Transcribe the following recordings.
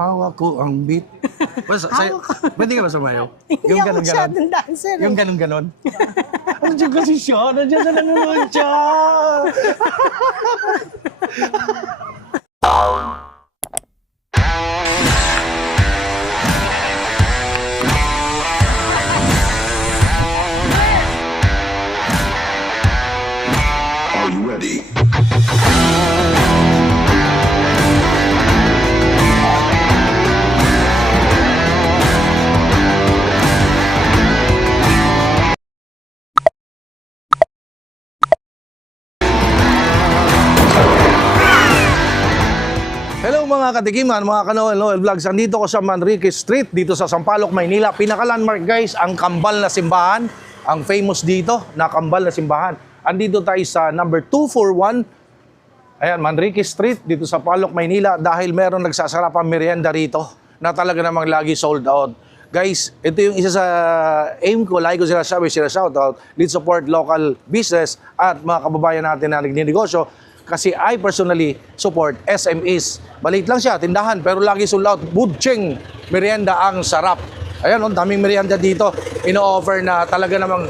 hawak ko ang beat. Pwede ka ba sumayaw? Hindi ako masyadong dancer. Yung ganon-ganon. Nandiyan kasi siya. Nandiyan sa nanonood siya. Are you ready? Hello mga katikiman, mga kanoel vlogs. Andito ko sa Manrique Street, dito sa Sampaloc, Maynila. Pinaka-landmark guys, ang kambal na simbahan. Ang famous dito na kambal na simbahan. Andito tayo sa number 241. Ayan, Manrique Street, dito sa Sampaloc, Maynila. Dahil meron nagsasarap ang merienda rito na talaga namang lagi sold out. Guys, ito yung isa sa aim ko. Lagi ko sila shoutout. Let's support local business at mga kababayan natin na nagninegosyo. Kasi I personally support SMEs. Balit lang siya, tindahan, pero lagi sold out. Budcheng merienda ang sarap. Ayan, daming merienda dito. Ino-offer na talaga namang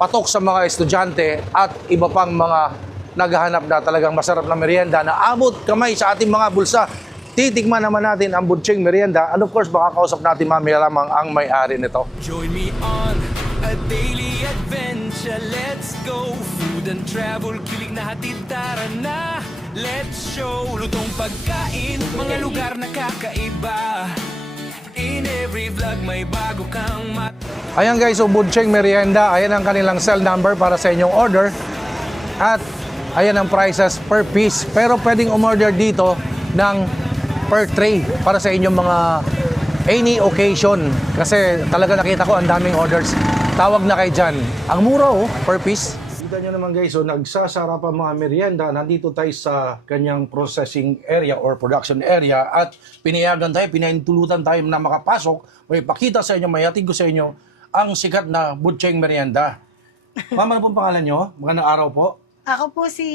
patok sa mga estudyante at iba pang mga naghahanap na talagang masarap na merienda na abot kamay sa ating mga bulsa. Titikman naman natin ang budcheng merienda. And of course, makakausap natin mamaya lamang ang may-ari nito. Join me on a daily adventure. Let's go. Food and travel, kilig na hatid, tara na. Let's show. Lutong pagkain, mga lugar na kakaiba. In every vlog may bago kang Ayan guys, so budcheng merienda. Ayan ang kanilang cell number para sa inyong order. At ayan ang prices per piece. Pero pwedeng umorder dito ng per tray para sa inyong mga any occasion. Kasi talaga nakita ko ang daming orders. Tawag na kayo dyan. Ang mura per piece. Kita nyo naman guys, so nagsasarap ang mga merienda. Nandito tayo sa kanyang processing area or production area at pinayagan tayo, pinahintulutan tayo na makapasok. May pakita sa inyo, may hatid ko sa inyo ang sikat na budcheng merienda. Ma'am, ano pong pangalan nyo? Magandang araw po. Ako po si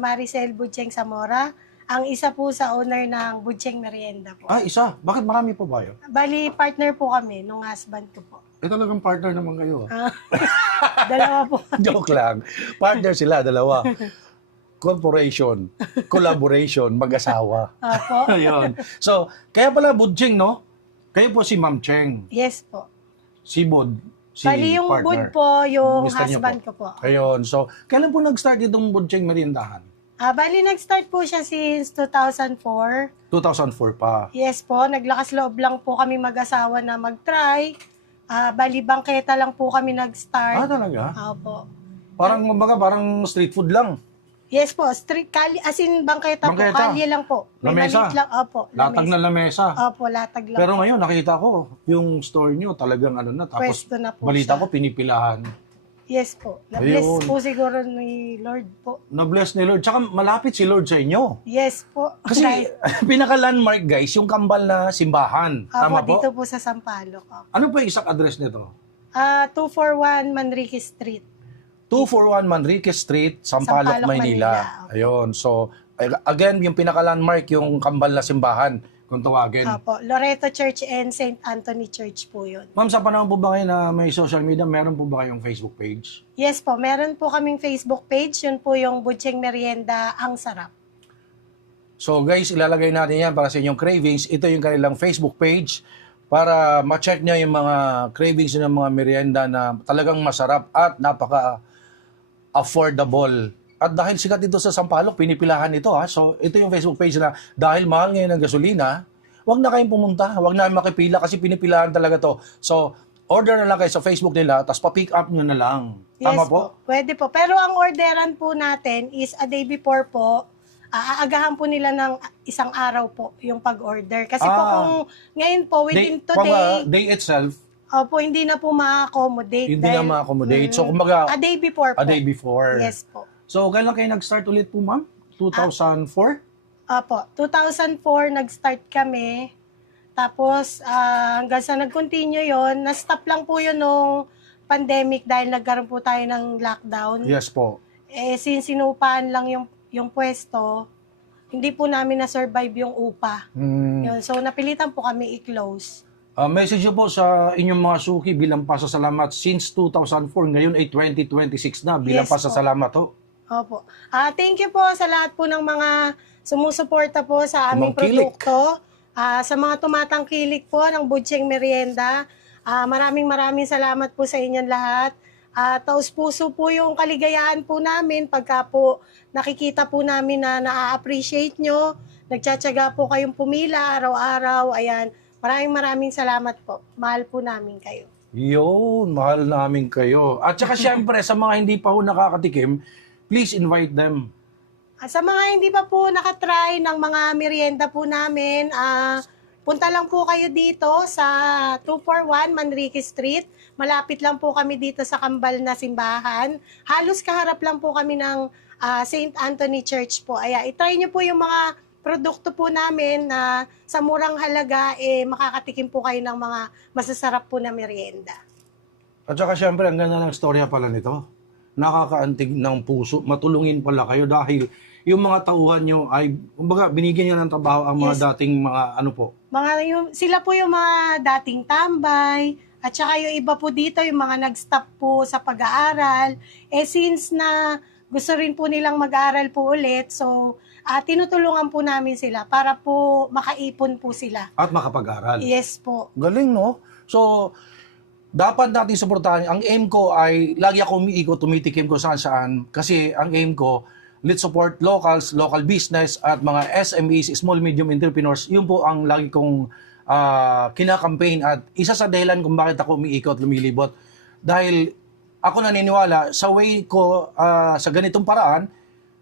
Maricel Budcheng Zamora. Ang isa po sa owner ng Budcheng Merienda po. Ah, isa. Bakit marami po ba yun? Bali, partner po kami nung husband ko po. Eh, talagang partner naman kayo. Dalawa po. Joke lang. Partner sila, dalawa. Corporation, collaboration, mag-asawa. Opo. Ayun. So, kaya pala Budcheng, no? Kayo po si Ma'am Cheng. Yes po. Si Bud, si Bali, yung partner. Bud po, yung Mister niyo husband ko po. Ayun. So, kailan po nag-start itong Budcheng meriendahan? Bali, nag-start po siya since 2004. 2004 pa. Yes po, naglakas loob lang po kami mag-asawa na mag-try. Bali, bangketa lang po kami Ah, nag-start. talaga? Opo. Parang, kumbaga, parang street food lang. Yes po, street kali, as in bangketa, Bangketa. po, kalye lang po. May Lamesa. maliit lang, opo. Latag na lamesa. Opo, latag lang. Pero ngayon, nakita ko, yung store nyo talagang ano na. Tapos, Pwesto na po balita siya. ko, pinipilahan. Yes po. Na-bless Ayun. po siguro ni Lord po. Na-bless ni Lord. Tsaka malapit si Lord sa inyo. Yes po. Kasi pinaka-landmark guys, yung kambal na simbahan. Tama po? dito po sa Sampaloc. Opo. Ano po yung isang address nito? 241 Manrique Street. 241 Manrique Street, Sampaloc, Sampaloc, Maynila. Manila. Ayun. So, again, yung pinaka-landmark, yung kambal na simbahan, kung tawagin. Opo. Loreto Church and St. Anthony Church po yun. Ma'am, sa panahon po ba kayo na may social media, meron po ba kayong Facebook page? Yes po. Meron po kaming Facebook page. Yun po yung Budcheng Merienda Ang Sarap. So guys, ilalagay natin yan para sa inyong cravings. Ito yung kanilang Facebook page para ma-check nyo yung mga cravings ng mga merienda na talagang masarap at napaka-affordable. At dahil sikat dito sa Sampaloc, pinipilahan ito ha. So ito yung Facebook page na dahil mahal ngayon ng gasolina, wag na kayong pumunta, wag na kayong makipila kasi pinipilahan talaga to. So order na lang kayo sa Facebook nila, tapos pa-pick up nyo na lang. Tama Yes po? Pwede po. Pero ang orderan po natin is a day before po. Aagahan po nila ng isang araw po yung pag-order. Kasi po kung ngayon po, within today, day itself, opo, hindi na po ma-accommodate. hindi na ma-accommodate. So kumbaga, a day before po. a day before. Yes po. So, kailan kayo nag-start ulit po, ma'am? 2004? Opo, 2004 nag-start kami. Tapos hanggang sa nag-continue yon, na-stop lang po yun nung pandemic dahil nagkaroon po tayo ng lockdown. Yes po. Since sinupaan lang yung pwesto, hindi po namin na-survive yung upa. Yun, so napilitan po kami i-close. Message nyo po sa inyong mga suki bilang pasasalamat since 2004, ngayon ay 2026 na bilang Yes po. pasasalamat ho. Opo. Thank you po sa lahat po ng mga sumusuporta po sa aming Tumangkilik. produkto. Sa mga tumatangkilik po ng Butcheng Merienda, maraming salamat po sa inyong lahat. Taos puso po yung kaligayahan po namin pagka po nakikita po namin na na-appreciate nyo, nagtsatsaga po kayong pumila araw-araw. Ayan, maraming salamat po. Mahal po namin kayo. Yun, mahal namin kayo. At saka syempre, sa mga hindi pa ho nakakatikim, please invite them. Sa mga hindi pa po nakatry ng mga merienda po namin, punta lang po kayo dito sa 241 Manrique Street. Malapit lang po kami dito sa Kambal na Simbahan. Halos kaharap lang po kami ng St. Anthony Church po. I-try nyo po yung mga produkto po namin na sa murang halaga, makakatikim po kayo ng mga masasarap po na merienda. At saka syempre, ang ganda ng storya pala nito. Nakakaantig ng puso. Matulungin pala kayo dahil yung mga tauhan nyo ay, kumbaga, binigyan nyo ng trabaho ang mga Yes. dating mga ano po. Sila po yung mga dating tambay, at saka yung iba po dito, yung mga nag-stop po sa pag-aaral. Since na gusto rin po nilang mag-aaral po ulit, so tinutulungan po namin sila para po makaipon po sila. At makapag-aral. Yes po. Galing, no? So, dapat natin suportahan. Ang aim ko ay, lagi ako umiikot, tumitikim ko saan-saan. Kasi ang aim ko, let's support locals, local business, at mga SMEs, small medium entrepreneurs. Yun po ang lagi kong kinakampaign at isa sa dahilan kung bakit ako umiikot, lumilibot. Dahil ako naniniwala, sa way ko, sa ganitong paraan,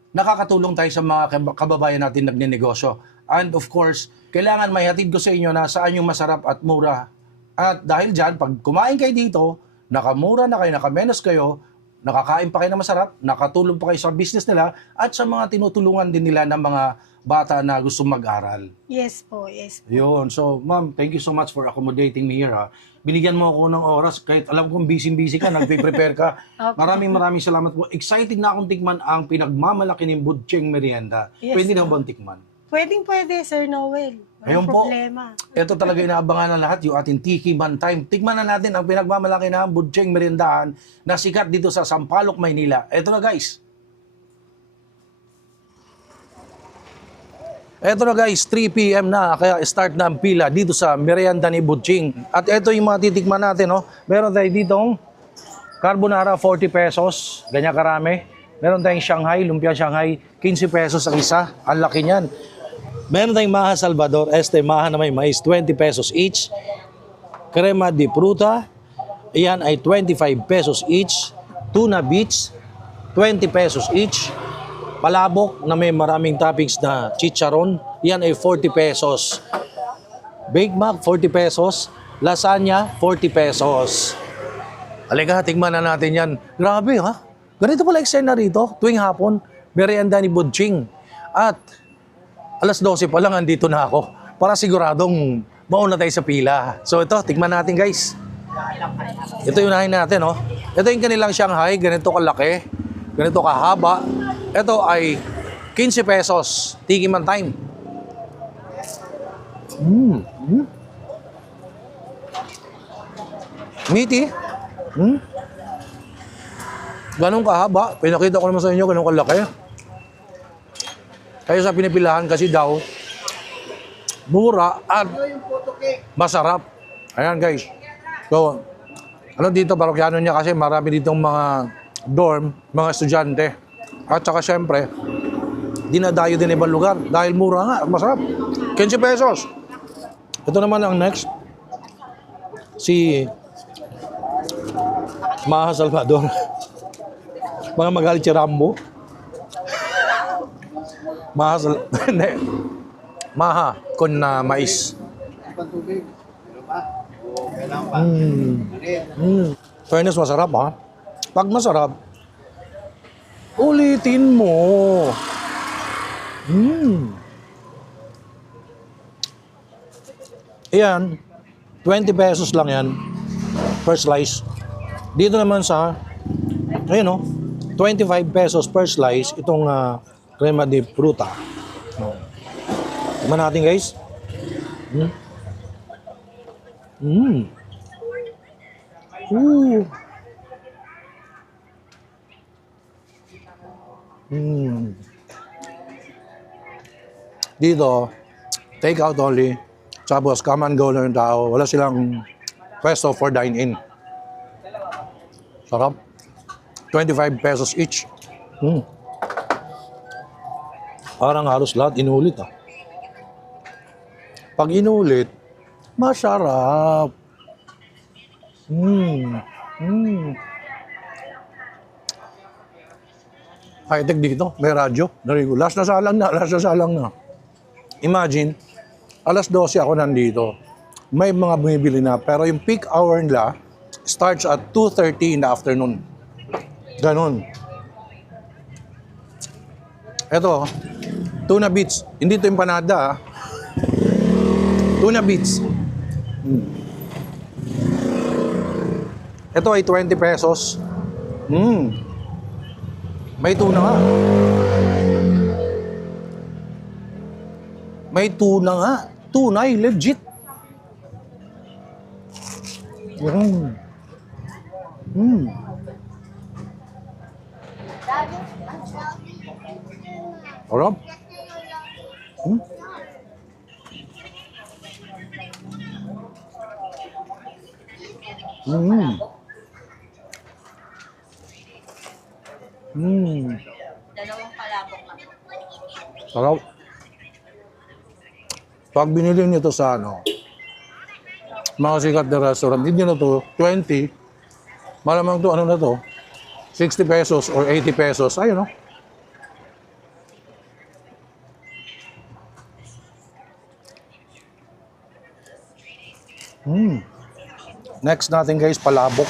nakakatulong tayo sa mga kababayan natin nagnenegosyo. And of course, kailangan may hatid ko sa inyo na saan yung masarap at mura. At dahil dyan, pag kumain kayo dito, nakamura na kayo, nakamenos kayo, nakakain pa kayo na masarap, nakatulong pa kayo sa business nila, at sa mga tinutulungan din nila ng mga bata na gusto mag-aral. Yes po, yes po. Yun. So, ma'am, thank you so much for accommodating me here. Ha. Binigyan mo ako ng oras, kahit alam kong busy-busy ka, nagpe-prepare ka. Okay. Maraming salamat po. Excited na akong tikman ang pinagmamalaki ng Butcheng Merienda. Yes, Pwede na po. bang tikman? Pwede, Sir Noel. Ayun Walang po. problema. Ito talaga inaabangan ng lahat, yung ating Tiki Man Time. Tikman na natin ang pinagmamalaki ng Butcheng Meriendahan na sikat dito sa Sampaloc, Maynila. Ito na guys. Ito na guys, 3 p.m. na, kaya start na ang pila dito sa merienda ni Butcheng. At ito yung mga titikman natin, no? Meron tayo ditong carbonara, 40 pesos, ganyan karami. Meron tayong Shanghai, lumpia Shanghai, 15 pesos ang isa. Ang laki niyan. Meron tayong Maha Salvador, Maha na may mais, 20 pesos each. Crema de fruta, iyan ay 25 pesos each. Tuna beach, 20 pesos each. Palabok na may maraming toppings na chicharon, yan ay 40 pesos. Big Mac, 40 pesos. Lasagna, 40 pesos. Halika, tingnan na natin yan. Grabe ha. Ganito pala eksena rito, tuwing hapon, merienda ni Butcheng. At alas 12 pa lang, andito na ako. Para siguradong mauna tayo sa pila. So ito, tingnan natin guys. Ito yung unahin natin, oh. Ito yung kanilang Shanghai, ganito kalaki, ganito kahaba. Ito ay 15 pesos, Tiki Man Time. Meaty. Ganun kahaba. Pinakita ko naman sa inyo, ganun kalaki. Kaya sa pinipilahan kasi daw, mura at masarap. Ayan guys. So, ano dito, parokyano niya kasi marami ditong mga dorm, mga estudyante. At saka syempre, dinadayo din ibang lugar dahil mura nga at masarap. 15 pesos. Ito naman ang next. Si Maha Salvador. Mga magalit si Rambo. Maha con na mais. Fairness, masarap ha. Pag masarap, ulitin mo. Ayan, 20 pesos lang yan per slice. Dito naman sa, ayun o, 25 pesos per slice itong crema de fruta. Tignan natin guys. Ooh. Dito, take out only. Tapos come and go lang yung tao. Wala silang pwesto for dine-in. Sarap. 25 pesos each. Parang halos lahat inulit ah. Pag inulit, masarap. High-tech dito, may radyo. Narigo. Last na salang na. Imagine, alas 12 ako nandito. May mga bumibili na, pero yung peak hour nila starts at 2:30 in the afternoon. Ganon. Eto, tuna beets. Hindi ito empanada, ah. Tuna beets. Ito ay 20 pesos. May tuna nga. May tuna nga. Tunay, legit. Sarap. Dalawang palabok lang. Sarap. Pag binili niyo to sa mga sikat na restaurant, hindi na to 20. Malamang to, ano na to? 60 pesos or 80 pesos. Ayun, no? Next natin guys, palabok.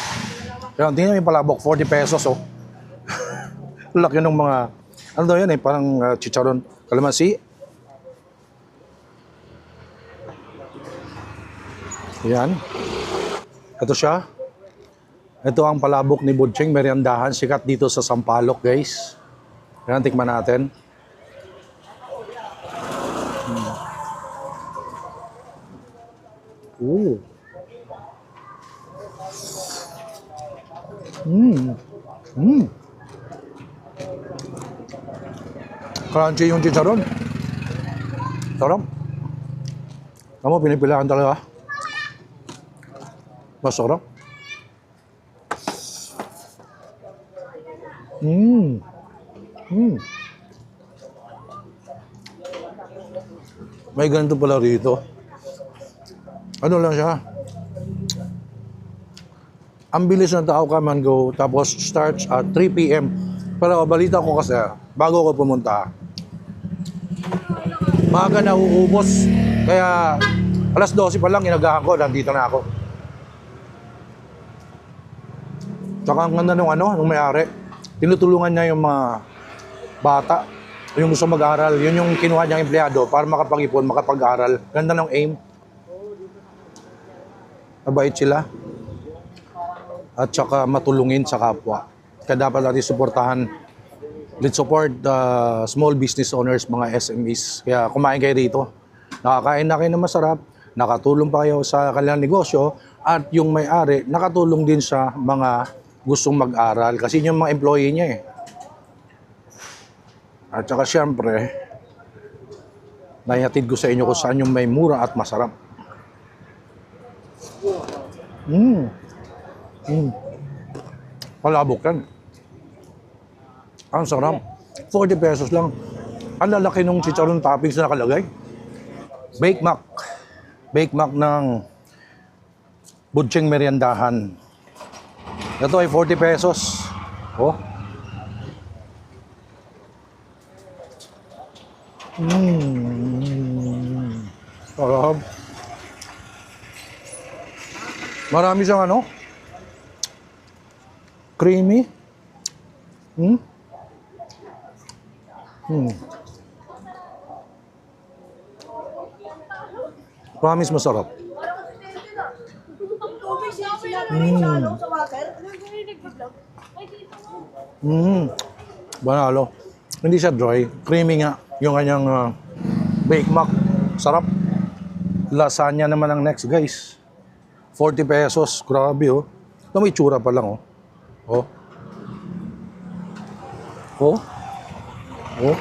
Kaya tingnan yung palabok, 40 pesos, oh. Laki ng mga, ano daw yan eh, parang chicharon, kalamansi. Yan. Ito siya. Ito ang palabok ni Budcheng Meriendahan. Sikat dito sa Sampaloc, guys. Yan, tikman natin. Ooh. Crunchy yung chicharon. Sarap. Tama, pinipilahan talaga. Masarap. May ganito pala rito. Ano lang siya? Ang bilis ng tao, come and go, tapos starts at 3 p.m. Pero balita ko kasi, bago ko pumunta, maaga na uubos. Kaya alas 12 pa lang, inagahan ko, nandito na ako. Tsaka ang ganda nung may-ari, tinutulungan niya yung mga bata, yung gusto mag-aral. Yun yung kinuha niyang empleyado para makapag-ipon, makapag-aral. Ganda ng aim. Mabait sila. At saka matulungin sa kapwa. Kaya dapat natin suportahan. Let's support small business owners, mga SMEs. Kaya kumain kayo dito. Nakakain na kayo na masarap, nakatulong pa kayo sa kanilang negosyo, at yung may-ari, nakatulong din sa mga gustong mag-aral. Kasi yung mga employee niya eh. At saka siyempre, naihatid ko sa inyo kung saan yung may mura at masarap. Palabok yan. Ang sarap. 40 pesos lang. Ang lalaki nung chicharon toppings na nakalagay. Bake Mac. Bake Mac ng Budcheng Meriendahan. Ito ay 40 pesos. Oh. Sarap. Marami siyang creamy. Promise masarap. Banalo. Hindi siya dry. Creamy nga yung kanyang Bake Mac. Sarap. Lasagna naman ang next, guys. 40 pesos. Grabe, oh. Ito may tsura pa lang, oh. Oh. Oh. Oh.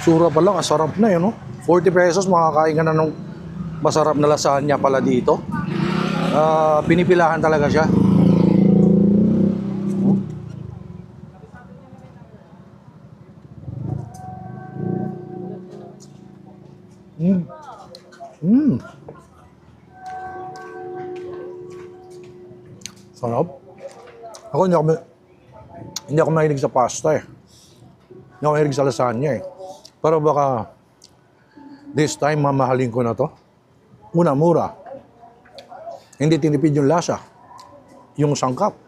Tsura pa lang. Ang sarap na yun, oh. 40 pesos, makakain ka na ng masarap na lasagna pala dito. Pinipilahan talaga siya. Oh. Sarap. Ako hindi ako mahilig sa pasta eh. Hindi ako mahilig sa lasagna eh. Pero baka this time mamahalin ko na to. Mura. Hindi tinipid yung lasa. Yung sangkap.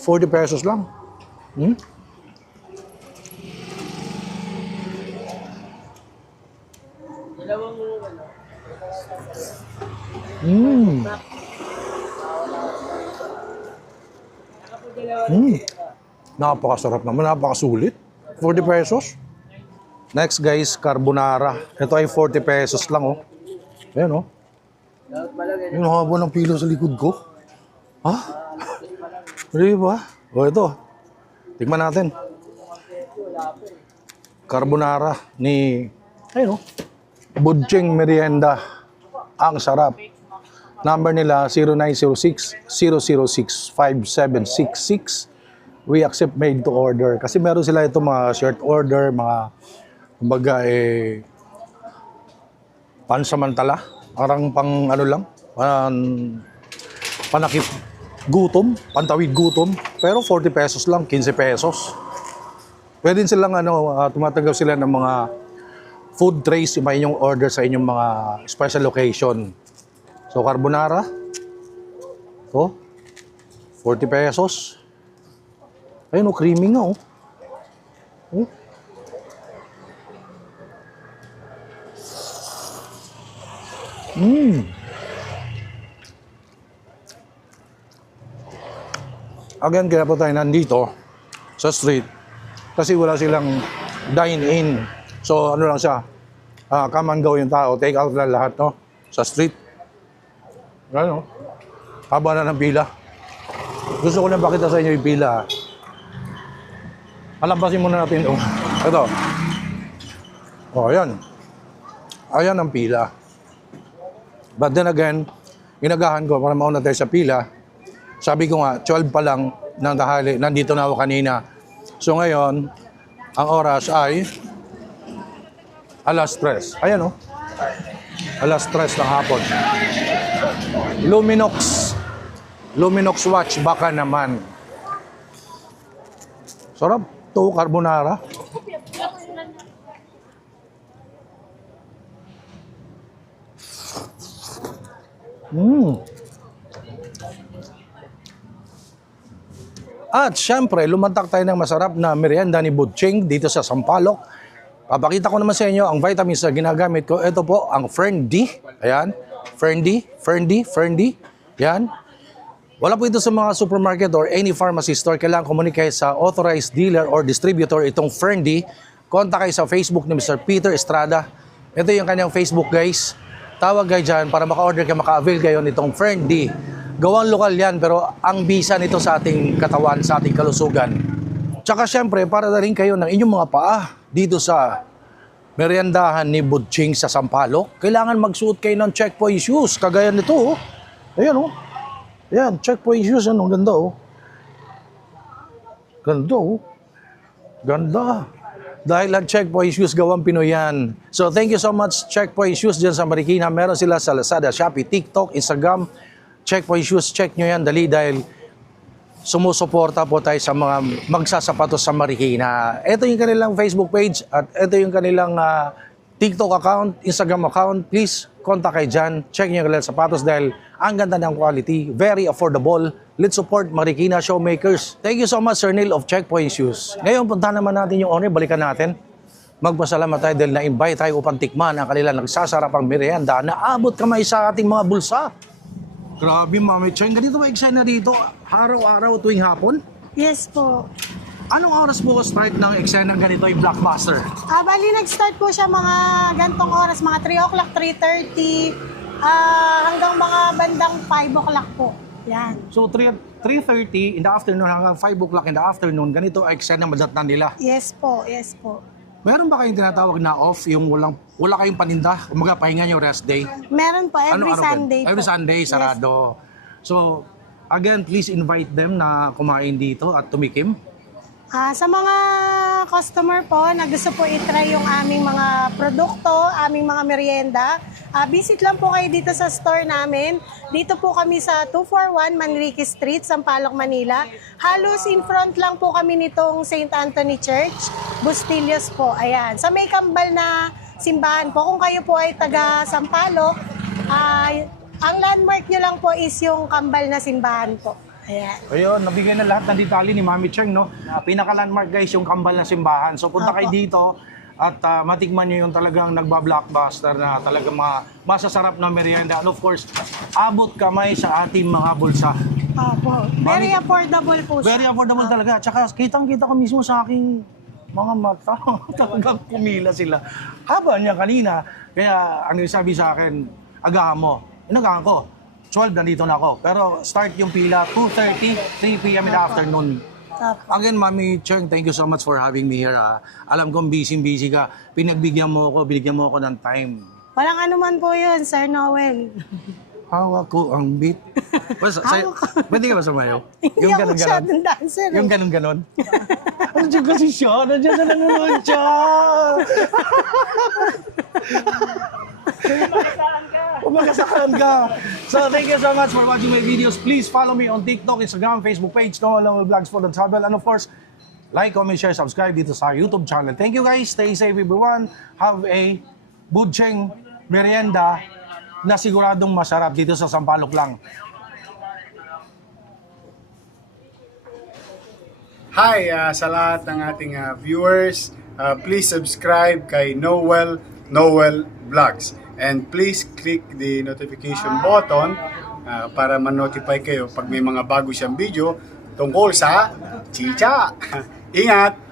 40 pesos lang. Napakasarap naman, napakasulit. 40 pesos. Next guys, carbonara. Ito ay 40 pesos lang, oh. Ayan, oh. Yung haba ng pila sa likod ko. Ha? Hindi ba? O ito. Tikman natin. Carbonara ni, ayun, oh. Budjing Merienda. Ang sarap. Number nila 0906-006-5766. We accept made to order. Kasi meron sila ito mga short order, mga kumbaga pansamantala. Parang pang ano lang, panakip gutom, pantawid gutom. Pero 40 pesos lang, 15 pesos. Pwede silang tumatanggap sila ng mga food trays yung inyong order sa inyong mga special location. So, carbonara. Ito. 40 pesos. Ayun, creamy nga, oh. Again, kaya po tayo nandito sa street kasi wala silang dine-in. So, ano lang siya, come and go yung tao, take out lang lahat, no? Sa street. Ano? Haba na ng pila. Gusto ko na pakita sa inyo yung pila. Alampasin muna natin ito. Ito. O, ayan. Ayan ang pila. But then again, inagahan ko para mauna tayo sa pila. Sabi ko nga, 12 pa lang ng tanghali. Nandito na ako kanina. So ngayon, ang oras ay alas 3. Ayan, o. Alas 3 ng hapon. Luminox watch, baka naman. Sarap. Ito, carbonara. At syempre, lumantak tayo ng masarap na merienda ni Budjing dito sa Sampaloc. Papakita ko naman sa inyo ang vitamins na ginagamit ko. Ito po, ang Fern-D. Ayan. Fern-D. Yan. Wala po ito sa mga supermarket or any pharmacy store. Kailangan komunikay sa authorized dealer or distributor itong Fern-D. Kontak kayo sa Facebook ni Mr. Peter Estrada. Ito yung kanyang Facebook, guys. Tawag kayo dyan para maka-order kayo, maka-avail kayo nitong Fern-D. Gawang lokal yan, pero ang bisa nito sa ating katawan, sa ating kalusugan. Tsaka syempre, para na rin kayo ng inyong mga paa dito sa meriendahan ni Budjing sa Sampaloc. Kailangan magsuot kayo ng checkpoint shoes. Kagaya nito, oh. Ayan, oh. Ayan, checkpoint shoes. Ano, ganda, oh. Ganda, oh. Ganda. Dahil ang checkpoint shoes, gawang Pinoy yan. So, thank you so much, checkpoint shoes dyan sa Marikina. Meron sila sa Lazada, Shopee, TikTok, Instagram. Checkpoint shoes, check nyo yan. Dali dahil sumusuporta po tayo sa mga magsasapatos sa Marikina. Ito yung kanilang Facebook page at ito yung kanilang TikTok account, Instagram account. Please, contact kayo dyan. Check nyo yung kanilang sapatos dahil ang ganda ng quality. Very affordable. Let's support Marikina Showmakers. Thank you so much, Sir Neil of Checkpoint Shoes. Ngayon, punta naman natin yung owner. Balikan natin. Magpasalamat tayo dahil na-invite tayo upang tikman ang kanilang nagsasarapang merienda na abot kamay sa ating mga bulsa. Grabe, Mami Cheng. Ganito ba eksena dito? Araw-araw tuwing hapon? Yes po. Anong oras po start ng eksena ganito yung Blockbuster? Bali, nag-start po siya mga gantong oras, mga 3 o'clock, 3:30, hanggang mga bandang 5 o'clock po. Yan. So 3:30 in the afternoon hanggang 5 o'clock in the afternoon, ganito ang eksena madatnan nila. Yes po, yes po. Meron ba kayong tinatawag na off, yung wala kayong paninda? Kumaga pahinga nyo rest day? Meron po, every Ano-ano Sunday ba? Every po. Sunday, Yes. sarado. So, again, please invite them na kumain dito at tumikim. Sa mga customer po na gusto po i-try yung aming mga produkto, aming mga merienda, visit lang po kayo dito sa store namin. Dito po kami sa 241 Manrique Street, Sampaloc, Manila. Halos in front lang po kami nitong St. Anthony Church, Bustillos po. Ayan. Sa may kambal na simbahan po. Kung kayo po ay taga Sampaloc, ang landmark nyo lang po is yung kambal na simbahan po. Ayan. Ayun, nabigay na lahat ng detalye ni Mami Cheng, no? Pinaka-landmark guys, yung kambal na simbahan. So punta kayo Apo. dito at matikman nyo yung talagang nagba-blockbuster na talagang masasarap na merienda. And of course, abot kamay sa ating mga bulsa. Opo. Very affordable po siya. Very affordable talaga. Tsaka kitang-kita ko mismo sa aking mga mata. Talagang kumila sila. Haba niya kanina. Kaya ang sabi sa akin, agahan mo. Inagahan ko. 12, nandito na ako. Pero start yung pila, 2:30, 3 p.m. in the afternoon. Opo. Again, Mami Cheng, thank you so much for having me here. Alam kong busy ka. Pinagbigyan mo ako, binigyan mo ako ng time. Walang anuman po yun, Sir Noel. Hawak ko ang beat. Pwede ka ba sumayaw? Hindi ako masyadong dancer. Yung ganon-ganon? Nandiyan kasi siya. Nandiyan na nanonood siya. Umagasaan ka. So, thank you so much for watching my videos. Please follow me on TikTok, Instagram, Facebook page, No Long Vlogs for the Travel. And of course, like, comment, share, subscribe dito sa YouTube channel. Thank you guys. Stay safe everyone. Have a budcheng merienda na siguradong masarap dito sa Sampaloc lang. Hi sa lahat ng ating viewers. Please subscribe kay Noel Vlogs. And please click the notification button para ma-notify kayo pag may mga bago siyang video tungkol sa chicha. Ingat!